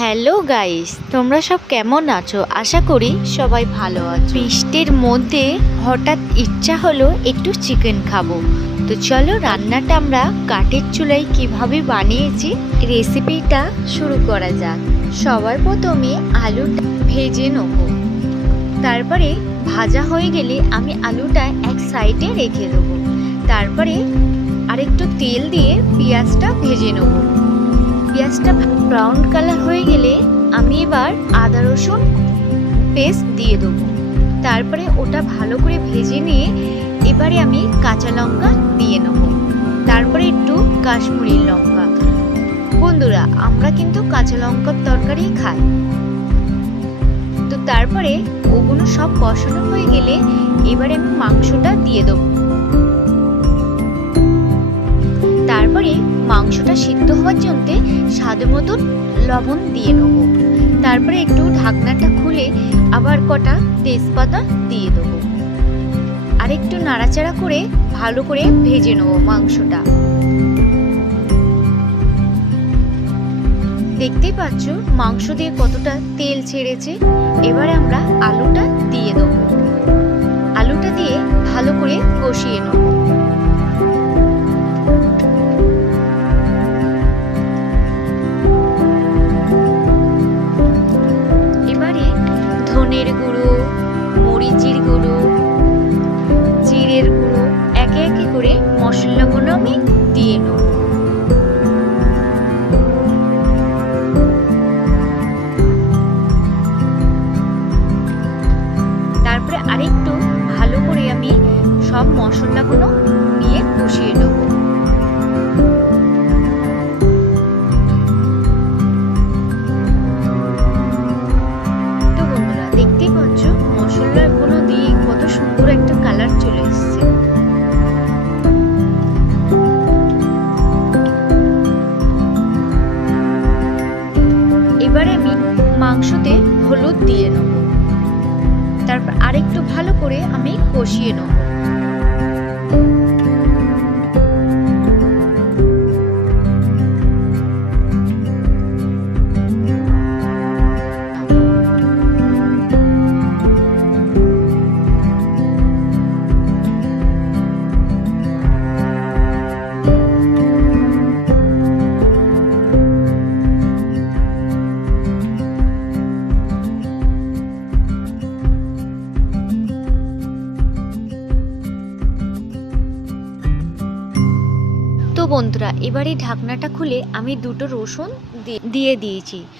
Hello guys, তোমরা সব কেমন আছো? আশা করি সবাই ভালো আছো। বৃষ্টির মধ্যে হঠাৎ ইচ্ছা হলো একটু চিকেন খাবো। তো চলো রান্নাটা আমরা কাঠের চুলায় কিভাবে বানিয়েছি রেসিপিটা শুরু করা যাক। সবার প্রথমে আলুটা ভেজে নেব। তারপরে ভাজা হয়ে গেলে আমি আলুটা এক সাইডে রেখে দেবো। তারপরে আরেকটু তেল দিয়ে পেঁয়াজটা ভেজে নেব। পেঁয়াজটা ব্রাউন কালার হয়ে গেলে আমি এবার আদা রসুন পেস্ট দিয়ে দেবো। তারপরে ওটা ভালো করে ভেজে নিয়ে এবারে আমি কাঁচা লঙ্কা দিয়ে নেব। তারপরে একটু কাশ্মীরি লঙ্কা। বন্ধুরা, আমরা কিন্তু কাঁচা লঙ্কার তরকারি খাই। তো তারপরে ওগুলো সব কষানো হয়ে গেলে এবারে আমি মাংসটা দিয়ে দেবো। তারপরে মাংসটা সিদ্ধ হওয়ার জন্য স্বাদ মতন লবণ দিয়ে নেব। তারপরে একটু ঢাকনাটা খুলে আবার কটা তেজপাতা দিয়ে দেবো। আর একটু নাড়াচাড়া করে ভালো করে ভেজে নেব মাংসটা। দেখতেই পাচ্ছ মাংস দিয়ে কতটা তেল ছেড়েছে। এবারে আমরা আলুটা দিয়ে দেবো। আলুটা দিয়ে ভালো করে কষিয়ে নেব। ধনের গুঁড়ো, মরিচের গুঁড়ো, জিরের গুঁড়ো একে একে করে মশলাগুলো আমি দিয়ে নেব। তারপরে আরেকটু ভালো করে আমি সব মশলাগুলো নিয়ে কষিয়ে নেব। দেখতেই পাচ্ছ মশলাগুলো দিয়ে কত সুন্দর একটা কালার চলে এসেছে। এবারে আমি মাংসতে হলুদ দিয়ে নেব। তারপর আরেকটু ভালো করে আমি কষিয়ে নেব। তো বন্ধুরা, এবারে ঢাকনাটা খুলে আমি দুটো রসুন দিয়ে দিয়েছি।